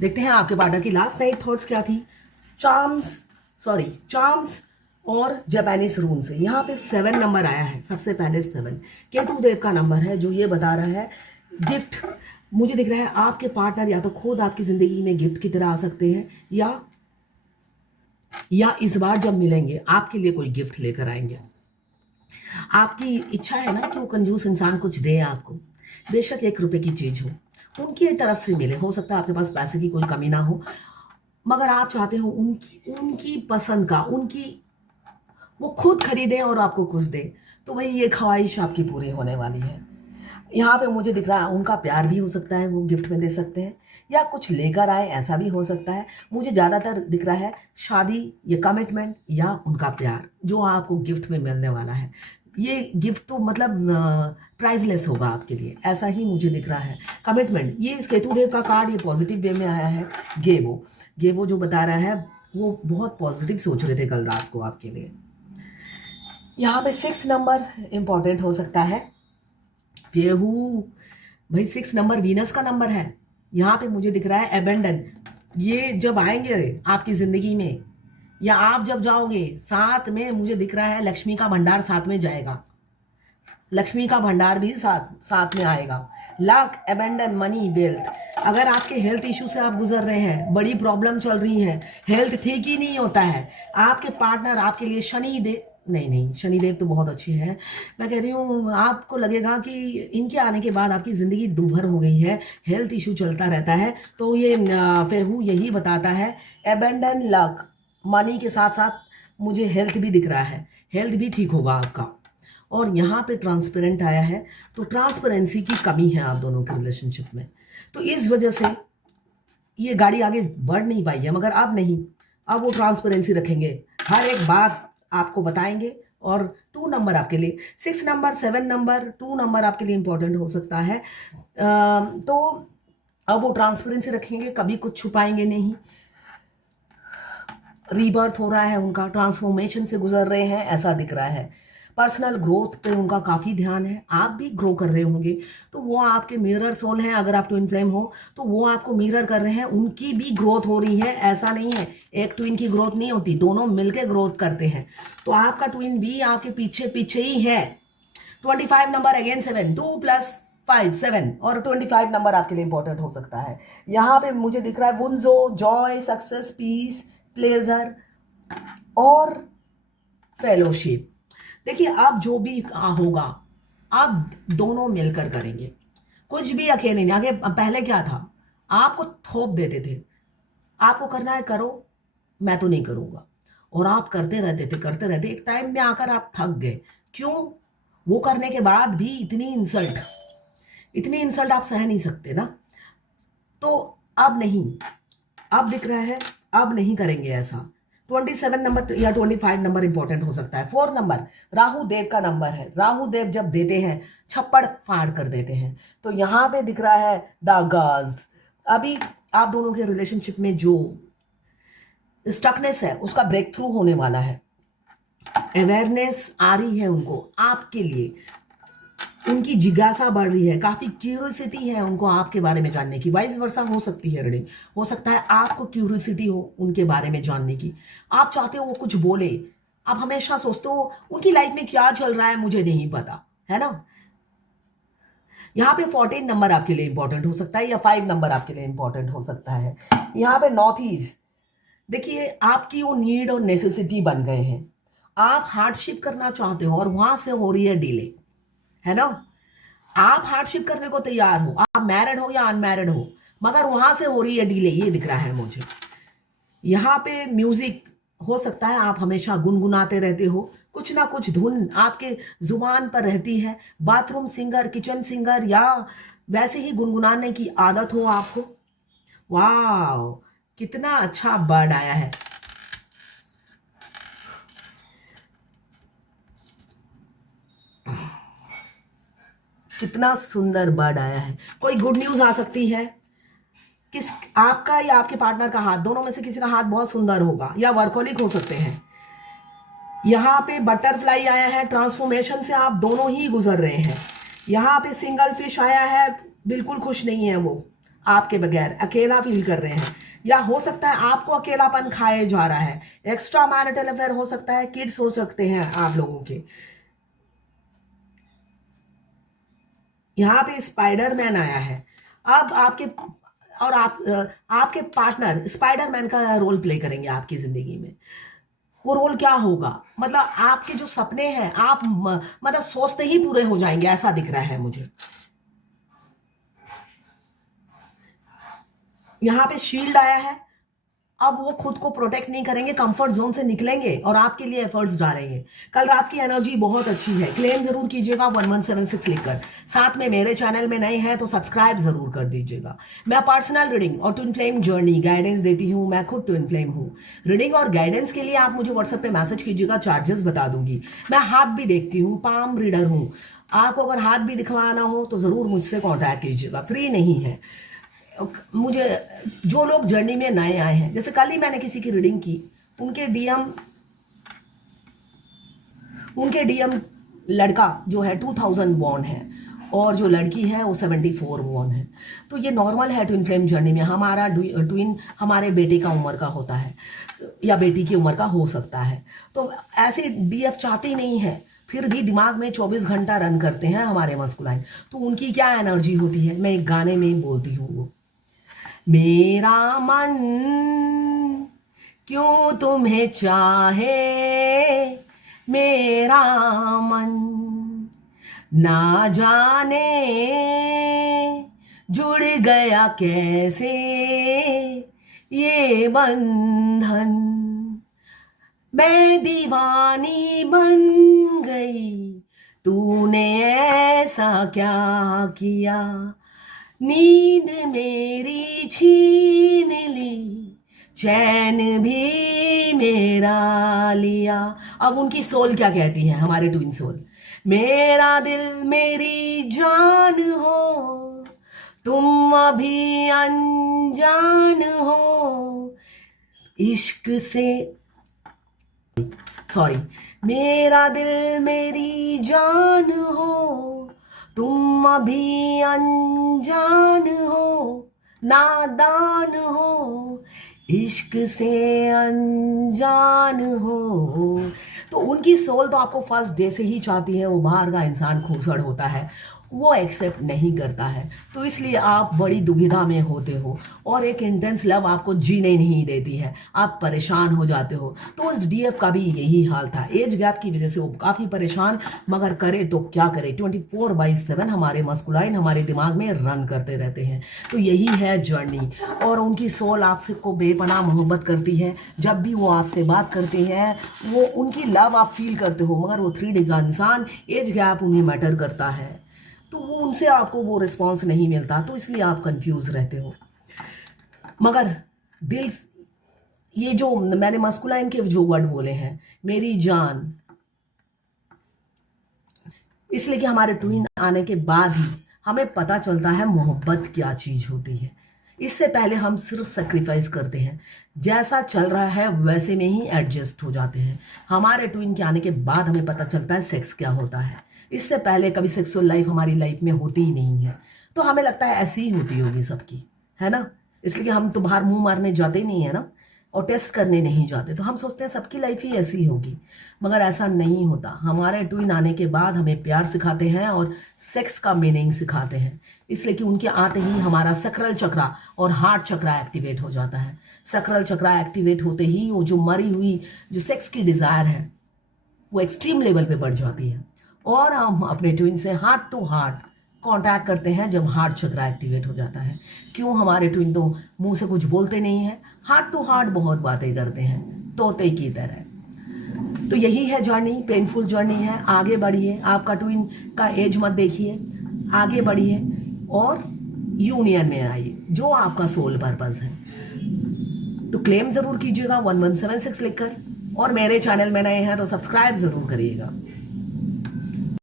देखते हैं आपके पार्टनर की लास्ट नाइट थॉट्स क्या थी। चार्म्स और जापानीज रूम से यहाँ पे 7 नंबर आया है। सबसे पहले 7 केतु देव का नंबर है, जो ये बता रहा है गिफ्ट। मुझे दिख रहा है आपके पार्टनर या तो खुद आपकी जिंदगी में गिफ्ट की तरह आ सकते हैं, या इस बार जब मिलेंगे आपके लिए कोई गिफ्ट लेकर आएंगे। आपकी इच्छा है ना कि वो कंजूस इंसान कुछ दे आपको, बेशक 1 रुपए की चीज हो, उनकी तरफ से मिले। हो सकता है आपके पास पैसे की कोई कमी ना हो, मगर आप चाहते हो उनकी पसंद का, वो खुद खरीदें और आपको कुछ दें। तो भाई ये ख्वाहिश आपकी पूरी होने वाली है। यहाँ पे मुझे दिख रहा है उनका प्यार भी हो सकता है, वो गिफ्ट में दे सकते हैं, या कुछ लेकर आए, ऐसा भी हो सकता है। मुझे ज़्यादातर दिख रहा है शादी या कमिटमेंट या उनका प्यार जो आपको गिफ्ट में मिलने वाला है। ये गिफ्ट तो मतलब प्राइसलेस होगा आपके लिए, ऐसा ही मुझे दिख रहा है। कमिटमेंट, ये इस केतुदेव का कार्ड ये पॉजिटिव वे में आया है। गेवो जो बता रहा है वो बहुत पॉजिटिव सोच रहे थे कल रात को आपके लिए। यहाँ पे 6 नंबर इंपॉर्टेंट हो सकता है। फेहू भाई 6 नंबर वीनस का नंबर है। यहाँ पे मुझे दिख रहा है एबेंडन। ये जब आएंगे आपकी जिंदगी में या आप जब जाओगे, साथ में मुझे दिख रहा है लक्ष्मी का भंडार साथ में जाएगा। लक्ष्मी का भंडार भी साथ में आएगा। Luck, abandon, money, wealth. अगर आपके हेल्थ इशू से आप गुजर रहे हैं, बड़ी प्रॉब्लम चल रही है, हेल्थ ठीक ही नहीं होता है, आपके पार्टनर आपके लिए शनिदेव तो बहुत अच्छे हैं। मैं कह रही हूँ आपको लगेगा कि इनके आने के बाद आपकी ज़िंदगी दूभर हो गई है, हेल्थ इशू चलता रहता है। तो ये फेहू यही बताता है, एबेंडन, लक, मनी के साथ साथ मुझे हेल्थ भी दिख रहा है, हेल्थ भी ठीक होगा आपका। और यहाँ पे ट्रांसपेरेंट आया है, तो ट्रांसपेरेंसी की कमी है आप दोनों के रिलेशनशिप में, तो इस वजह से ये गाड़ी आगे बढ़ नहीं पाई है। मगर अब वो ट्रांसपेरेंसी रखेंगे, हर एक बात आपको बताएंगे। और 2 नंबर आपके लिए, 6 नंबर, 7 नंबर, 2 नंबर आपके लिए इंपॉर्टेंट हो सकता है। तो अब वो ट्रांसपेरेंसी रखेंगे, कभी कुछ छुपाएंगे नहीं। रीबर्थ हो रहा है उनका, ट्रांसफॉर्मेशन से गुजर रहे हैं ऐसा दिख रहा है। पर्सनल ग्रोथ पे उनका काफ़ी ध्यान है, आप भी ग्रो कर रहे होंगे, तो वो आपके मिरर सोल हैं। अगर आप ट्विन फ्लेम हो तो वो आपको मिरर कर रहे हैं, उनकी भी ग्रोथ हो रही है। ऐसा नहीं है एक ट्विन की ग्रोथ नहीं होती, दोनों मिलकर ग्रोथ करते हैं। तो आपका ट्विन भी आपके पीछे पीछे ही है। 25 नंबर, अगेन 7, 2 + 5 7, और 25 नंबर आपके लिए इंपॉर्टेंट हो सकता है। यहाँ पे मुझे दिख रहा है वुंजो, जॉय, सक्सेस, पीस, प्लेजर और फेलोशिप। देखिए आप जो भी होगा आप दोनों मिलकर करेंगे, कुछ भी अकेले नहीं। आगे पहले क्या था, आपको थोप देते थे, आपको करना है करो, मैं तो नहीं करूंगा, और आप करते रहते। एक टाइम में आकर आप थक गए। क्यों? वो करने के बाद भी इतनी इंसल्ट आप सह नहीं सकते ना। तो अब नहीं, अब दिख रहा है अब नहीं करेंगे ऐसा। 27 नंबर या 25 नंबर इंपॉर्टेंट हो सकता है। 4 नंबर राहु देव का नंबर है। राहु देव जब देते हैं छप्पड़ फाड़ कर देते हैं। तो यहाँ पे दिख रहा है द गर्ल्स। अभी आप दोनों के रिलेशनशिप में जो स्टकनेस है उसका ब्रेक थ्रू होने वाला है। अवेयरनेस आ रही है उनको आपके लिए, उनकी जिज्ञासा बढ़ रही है, काफी क्यूरियोसिटी है उनको आपके बारे में जानने की। वाइस वर्सा हो सकती है रीडिंग, हो सकता है आपको क्यूरियोसिटी हो उनके बारे में जानने की। आप चाहते हो वो कुछ बोले, आप हमेशा सोचते हो उनकी लाइफ में क्या चल रहा है मुझे नहीं पता, है ना। यहाँ पे 14 नंबर आपके लिए इंपॉर्टेंट हो सकता है, या 5 नंबर आपके लिए इंपॉर्टेंट हो सकता है। यहाँ पे नॉर्थ ईस्ट, देखिए आपकी वो नीड और नेसेसिटी बन गए हैं। आप हार्डशिप करना चाहते हो और वहां से हो रही है डिले, है ना। आप हार्डशिप करने को तैयार हो, आप मैरिड हो या अनमैरिड हो, मगर वहां से हो रही है डिले, ये दिख रहा है मुझे। यहाँ पे म्यूजिक हो सकता है, आप हमेशा गुनगुनाते रहते हो, कुछ ना कुछ धुन आपके जुबान पर रहती है। बाथरूम सिंगर, किचन सिंगर, या वैसे ही गुनगुनाने की आदत हो आपको। वाह, कितना अच्छा बर्ड आया है। कितना सुंदर बर्ड आया है। कोई गुड न्यूज आ सकती है, किस आपका या आपके पार्टनर का हाथ, दोनों में से किसी का हाथ बहुत सुंदर होगा, या वर्कोलिक हो सकते हैं। यहाँ पे बटरफ्लाई आया है, ट्रांसफॉर्मेशन से आप दोनों ही गुजर रहे हैं। यहाँ पे सिंगल फिश आया है, बिल्कुल खुश नहीं है वो, आपके बगैर अकेला फील कर रहे हैं, या हो सकता है आपको अकेलापन खाए जा रहा है, एक्स्ट्रा मैरिटल अफेयर हो सकता है, किड्स हो सकते हैं आप लोगों के। यहाँ पे स्पाइडरमैन आया है। अब आपके और आपके पार्टनर स्पाइडरमैन का रोल प्ले करेंगे आपकी जिंदगी में। वो रोल क्या होगा, मतलब आपके जो सपने हैं आप मतलब सोचते ही पूरे हो जाएंगे, ऐसा दिख रहा है मुझे। यहाँ पे शील्ड आया है। अब वो खुद को प्रोटेक्ट नहीं करेंगे, कंफर्ट जोन से निकलेंगे और आपके लिए एफर्ट्स डालेंगे। कल रात की एनर्जी बहुत अच्छी है। क्लेम जरूर कीजिएगा 1176 लिखकर। साथ में मेरे चैनल में नए हैं तो सब्सक्राइब जरूर कर दीजिएगा। मैं पर्सनल रीडिंग और ट्विन फ्लेम जर्नी गाइडेंस देती हूँ। मैं खुद ट्विन फ्लेम हूँ। रीडिंग और गाइडेंस के लिए आप मुझे व्हाट्सएप पे मैसेज कीजिएगा, चार्जेस बता दूंगी। मैं हाथ भी देखती हूँ, पाम रीडर हूँ। आपको अगर हाथ भी दिखवाना हो तो जरूर मुझसे कॉन्टैक्ट कीजिएगा, फ्री नहीं है। मुझे जो लोग जर्नी में नए आए हैं, जैसे कल ही मैंने किसी की रीडिंग की, उनके डीएम लड़का जो है 2000 बॉर्न है और जो लड़की है वो 74 बॉर्न है। तो ये नॉर्मल है ट्विन फ्लेम जर्नी में। हमारा ट्विन हमारे बेटे का उम्र का होता है या बेटी की उम्र का हो सकता है। तो ऐसे डीएफ चाहते ही नहीं है, फिर भी दिमाग में 24 घंटा रन करते हैं हमारे मस्कुलाइन। तो उनकी क्या एनर्जी होती है, मैं एक गाने में बोलती हूँ वो, मेरा मन क्यों तुम्हें चाहे, मेरा मन ना जाने जुड़ गया कैसे ये बंधन, मैं दीवानी बन गई, तूने ऐसा क्या किया, नींद मेरी छीन ली, चैन भी मेरा लिया। अब उनकी सोल क्या कहती है, हमारे ट्विन सोल, मेरा दिल मेरी जान हो, तुम अभी अनजान हो, इश्क से मेरा दिल मेरी जान हो, तुम अभी अनजान हो, नादान हो, इश्क से अनजान हो। तो उनकी सोल तो आपको फर्स्ट डे से ही चाहती है। वो बाहर का इंसान खूसड़ होता है, वो एक्सेप्ट नहीं करता है, तो इसलिए आप बड़ी दुविधा में होते हो और एक इंटेंस लव आपको जीने नहीं देती है, आप परेशान हो जाते हो। तो उस डीएफ का भी यही हाल था। एज गैप की वजह से वो काफ़ी परेशान, मगर करे तो क्या करे, 24/7 हमारे मस्कुलाइन हमारे दिमाग में रन करते रहते हैं। तो यही है जर्नी। और उनकी सोल आपसे को बेपनाह मोहब्बत करती है। जब भी वो आपसे बात करती है वो उनकी लव आप फील करते हो, मगर वो 3D का इंसान, एज गैप उन्हें मैटर करता है, तो वो उनसे आपको वो रिस्पांस नहीं मिलता, तो इसलिए आप कंफ्यूज रहते हो। मगर दिल, ये जो मैंने मस्कुलाइन के जो वर्ड बोले हैं, मेरी जान, इसलिए कि हमारे ट्विन आने के बाद ही हमें पता चलता है मोहब्बत क्या चीज होती है। इससे पहले हम सिर्फ सेक्रीफाइस करते हैं, जैसा चल रहा है वैसे में ही एडजस्ट हो जाते हैं। हमारे ट्विन के आने के बाद हमें पता चलता है सेक्स क्या होता है। इससे पहले कभी सेक्सुअल लाइफ हमारी लाइफ में होती ही नहीं है, तो हमें लगता है ऐसी ही होती होगी सबकी, है ना। इसलिए हम तो बाहर मुंह मारने जाते ही नहीं है ना, और टेस्ट करने नहीं जाते, तो हम सोचते हैं सबकी लाइफ ही ऐसी होगी, मगर ऐसा नहीं होता। हमारे ट्विन आने के बाद हमें प्यार सिखाते हैं और सेक्स का मीनिंग सिखाते हैं, इसलिए कि उनके आते ही हमारा सकरल चक्रा और हार्ट चक्रा एक्टिवेट हो जाता है। सकरल चक्रा एक्टिवेट होते ही वो जो मरी हुई जो सेक्स की डिजायर है वो एक्सट्रीम लेवल पे बढ़ जाती है, और हम अपने ट्विन से हार्ट टू हार्ट कांटेक्ट करते हैं जब हार्ट चक्रा एक्टिवेट हो जाता है। क्यों, हमारे ट्विन तो मुंह से कुछ बोलते नहीं हैं, हार्ट टू हार्ट बहुत बातें करते हैं, तोते की तरह। तो यही है जर्नी, पेनफुल जर्नी है। आगे बढ़िए, आपका ट्विन का एज मत देखिए, आगे बढ़िए और यूनियन में आइए, जो आपका सोल पर्पस है। तो क्लेम जरूर कीजिएगा 1176 लिखकर, और मेरे चैनल में नए हैं तो सब्सक्राइब जरूर करिएगा।